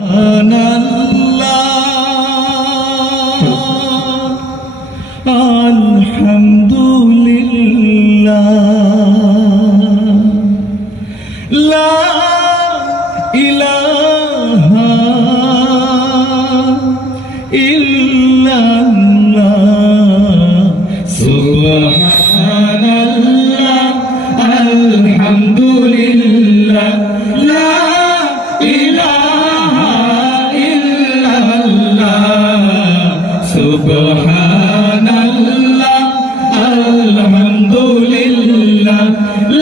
আলহামদুলিল্লাহ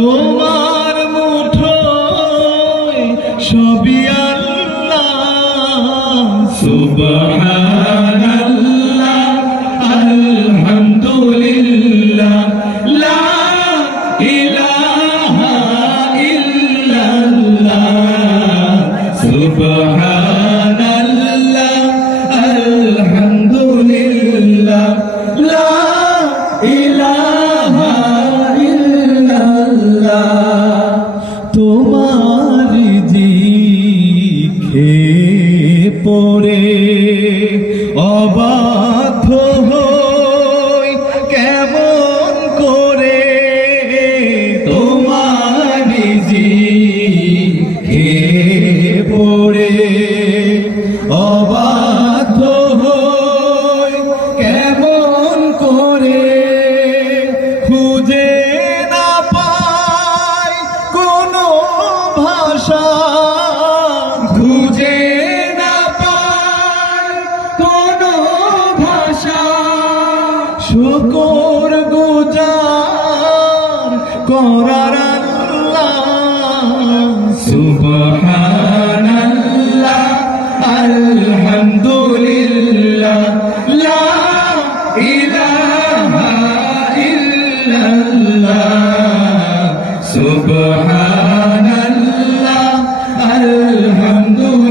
তোমার মুঠোয় সবই আল্লাহ। সুবহানাল্লাহ আলহামদুলিল্লাহ লা ইলাহা ইল্লাল্লাহ তোমার জিখে পড়ে হই কেমন করে তোমার জিখে পড়ে। শুকর গুজার করার সুবহানাল্লাহ আলহামদুলিল্লাহ লা ইলাহা ইল্লাল্লাহ। সুবহানাল্লাহ আলহামদুলিল্লাহ।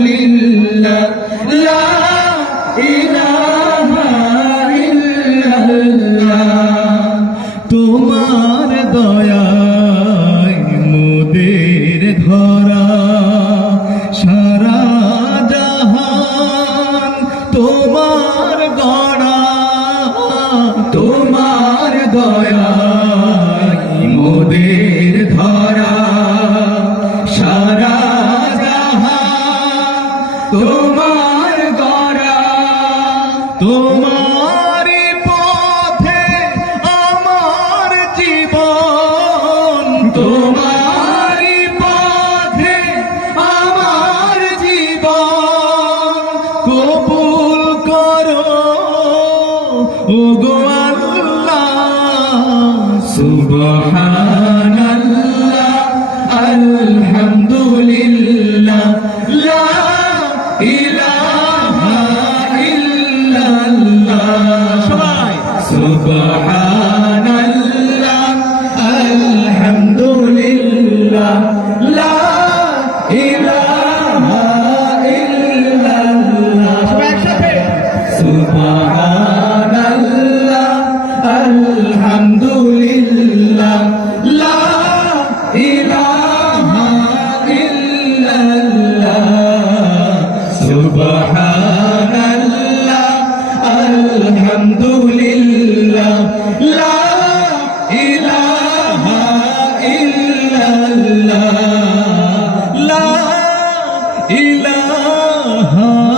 মোদের ধরা, সারা জাহান তোমার গড়া তোমার পথে আমার জীবন তোমার পথে আমার জীবন। কবুল করো ও আল্লাহ সুবহানাল্লাহ সুবহানাল্লাহ আলহামদুলিল্লাহ লা ইলাহা ইল্লাল্লাহ সবাই একসাথে। সুবহানাল্লাহ আলহামদুলিল্লাহ লা ইলাহা ইল্লাল্লাহ সুবহানাল্লাহ আলহামদুলিল্লাহ। ইলাহা